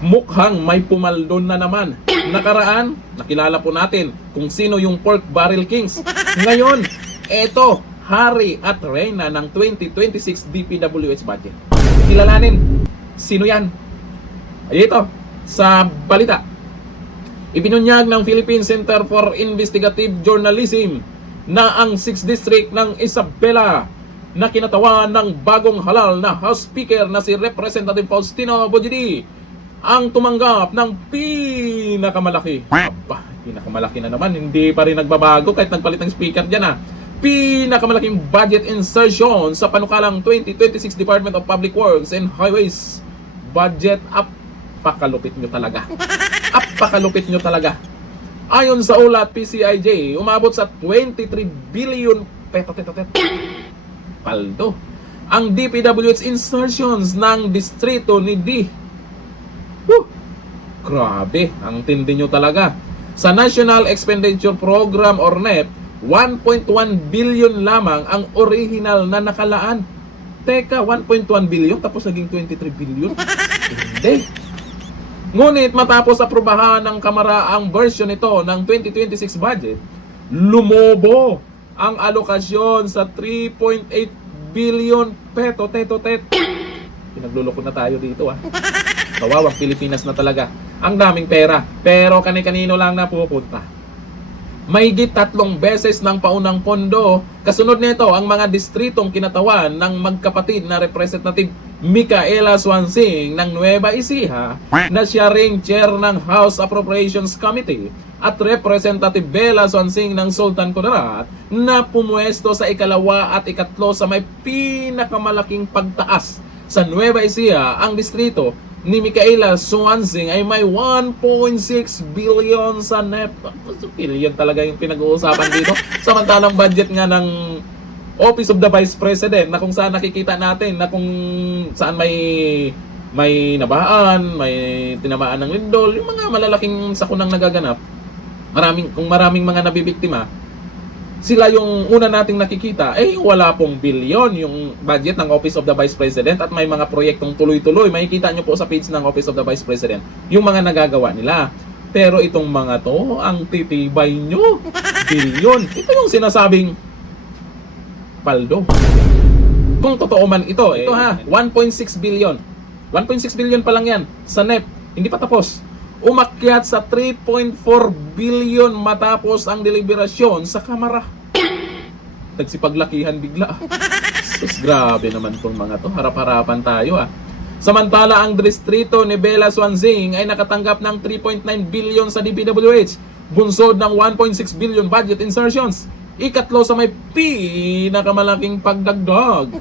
mukhang may pumaldon na naman. Nakaraan, nakilala po natin kung sino yung Pork Barrel Kings. Ngayon, eto, hari at reyna ng 2026 DPWH budget. Kilalanin, sino yan? Ay ito, sa balita. Ibinunyag ng Philippine Center for Investigative Journalism na ang 6th District ng Isabela na kinatawan ng bagong halal na House Speaker na si Representative Faustino Bojidi ang tumanggap ng pinakamalaki. Aba, pinakamalaki na naman. Hindi pa rin nagbabago kahit nagpalit ng speaker dyan Pinakamalaking budget insertion sa panukalang 2026 Department of Public Works and Highways budget. Apakalupit nyo talaga. Apakalupit nyo talaga. Ayon sa ulat PCIJ, umabot sa 23 billion paldo ang DPWH insertions ng distrito ni D. Grabe, ang tindi nyo talaga. Sa National Expenditure Program or NEP, 1.1 billion lamang ang original na nakalaan. Teka, 1.1 billion tapos naging 23 billion? Hindi. Ngunit matapos aprobahan ng Kamara ang version nito ng 2026 budget, lumobo ang alokasyon sa 3.8 billion Pinagluloko na tayo dito Kawawang Pilipinas na talaga. Ang daming pera, pero kani-kanino lang napupunta. Mahigit 3 beses ng paunang pondo. Kasunod nito ang mga distritong kinatawan ng magkapatid na Representative Micaela Swansing ng Nueva Ecija na siya ring chair ng House Appropriations Committee at Representative Bella Swansing ng Sultan Kudarat na pumuesto sa ikalawa at ikatlo sa may pinakamalaking pagtaas sa Nueva Ecija. Ang distrito ni Micaela Swansing ay may 1.6 billion sa NEP. Billion talaga yung pinag-uusapan dito. Samantalang budget nga ng Office of the Vice President na kung saan nakikita natin na kung saan may nabaan, may tinamaan ng lindol, yung mga malalaking sakunang nagaganap, maraming mga nabibiktima, sila yung una nating nakikita, wala pong bilyon yung budget ng Office of the Vice President at may mga proyektong tuloy-tuloy. Makikita nyo po sa page ng Office of the Vice President yung mga nagagawa nila. Pero itong mga to, ang titibay nyo, bilyon. Ito yung sinasabing paldo. Kung totoo man ito, 1.6 billion. 1.6 billion pa lang yan sa NEP. Hindi pa tapos. Umakyat sa 3.4 billion matapos ang deliberasyon sa Kamara. Nagsipaglakihan bigla. Sus, grabe naman tong mga to. Harap-harapan tayo Samantala, ang distrito ni Bella Swansing ay nakatanggap ng 3.9 billion sa DPWH. Bunsod ng 1.6 billion budget insertions. Ikatlo sa may pinakamalaking pagdagdag.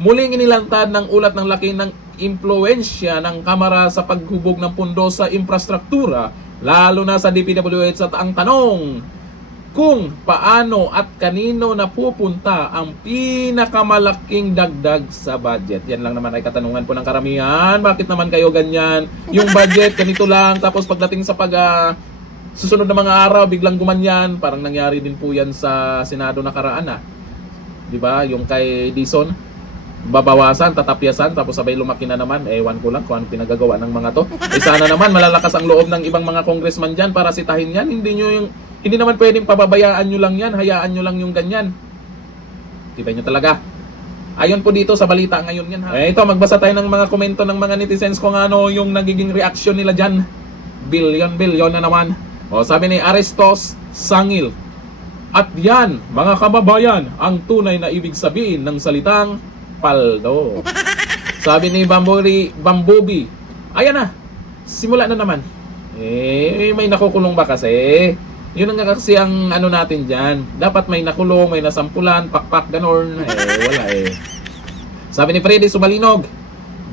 Muling inilantad ng ulat ng laki ng impluensya ng Kamara sa paghubog ng pundo sa infrastruktura, lalo na sa DPWH. At ang tanong, kung paano at kanino napupunta ang pinakamalaking dagdag sa budget. Yan lang naman ay katanungan po ng karamihan. Bakit naman kayo ganyan? Yung budget, ganito lang. Tapos pagdating sa susunod na mga araw, biglang gumanyan. Parang nangyari din po yan sa Senado nakaraan diba? Yung kay Dizon, babawasan, tatapyasan, tapos sabay lumaki na naman. Ewan ko lang kung ano pinagagawa ng mga to. Sana naman malalakas ang loob ng ibang mga congressman dyan para sitahin yan. Hindi naman pwedeng pababayaan nyo lang yan, hayaan nyo lang yung ganyan. Tibay nyo talaga. Ayon po dito sa balita ngayon yan ito, magbasa tayo ng mga komento ng mga netizens kung ano yung nagiging reaction nila dyan. Bilyon na naman. Sabi ni Aristos Sangil, at yan, mga kababayan, ang tunay na ibig sabihin ng salitang paldo. Sabi ni Bambubi, ayan na, simula na naman. May nakukulong ba kasi? Yun ang kasi ang ano natin dyan. Dapat may nakulong, may nasampulan, pakpak, ganon. Wala Sabi ni Freddy Sumalinog,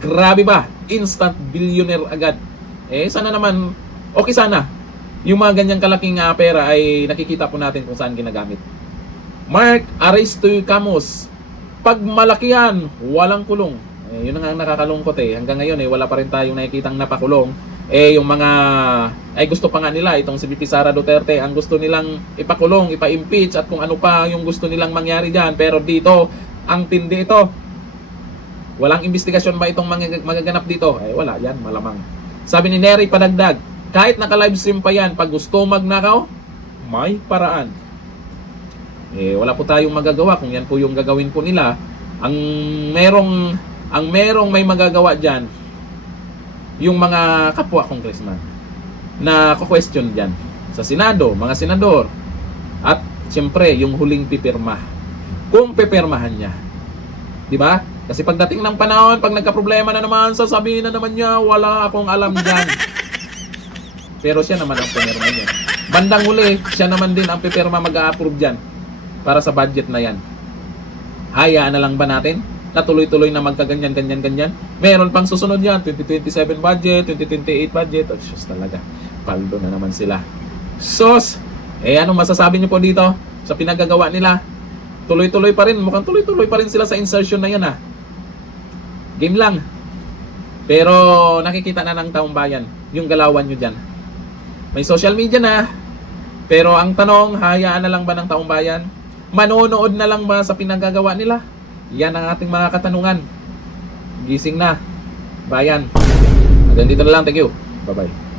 grabe ba? Instant billionaire agad. Sana naman, okay sana. Yung mga ganyang kalaking pera ay nakikita po natin kung saan ginagamit. Mark Aristoy Camus, pag malakihan, walang kulong. Yun ang nakakalungkot Hanggang ngayon wala pa rin tayong nakikitang napakulong. Yung mga gusto pa nga nila itong si VP Sara Duterte, ang gusto nilang ipakulong, ipa-impeach at kung ano pa yung gusto nilang mangyari diyan. Pero dito, ang tindi ito. Walang investigasyon ba itong magaganap dito? Eh wala, yan malamang. Sabi ni Nery Padagdag, kahit naka-livestream pa yan, pag gusto magnakaw, may paraan. Eh wala po tayong magagawa kung yan po yung gagawin po nila. Ang merong may magagawa diyan, yung mga kapwa congressman na ko-question diyan sa Senado, mga senador. At siyempre, yung huling pipirma. Kung pipirmahan niya. 'Di ba? Kasi pagdating ng panahon, pag nagka-problema na naman, sasabihin na naman niya, wala akong alam diyan. Pero siya naman ang pumirma niya. Bandang huli, siya naman din ang pipirma mag-a-approve diyan para sa budget na yan. Hayaan na lang ba natin na tuloy-tuloy na magkaganyan-ganyan-ganyan? Meron pang susunod yan, 2027 budget, 2028 budget. Oh, sus talaga, paldo na naman sila. Sos, anong masasabi niyo po dito sa pinagagawa nila? Tuloy-tuloy pa rin, mukhang tuloy-tuloy pa rin sila sa insertion na yan ha. Game lang. Pero nakikita na ng taong bayan yung galawan nyo dyan. May social media na, pero ang tanong, hayaan na lang ba ng taong bayan? Manonood na lang ba sa pinagagawa nila? Yan ang ating mga katanungan. Gising na, bayan. Hanggang dito na lang, thank you. Bye-bye.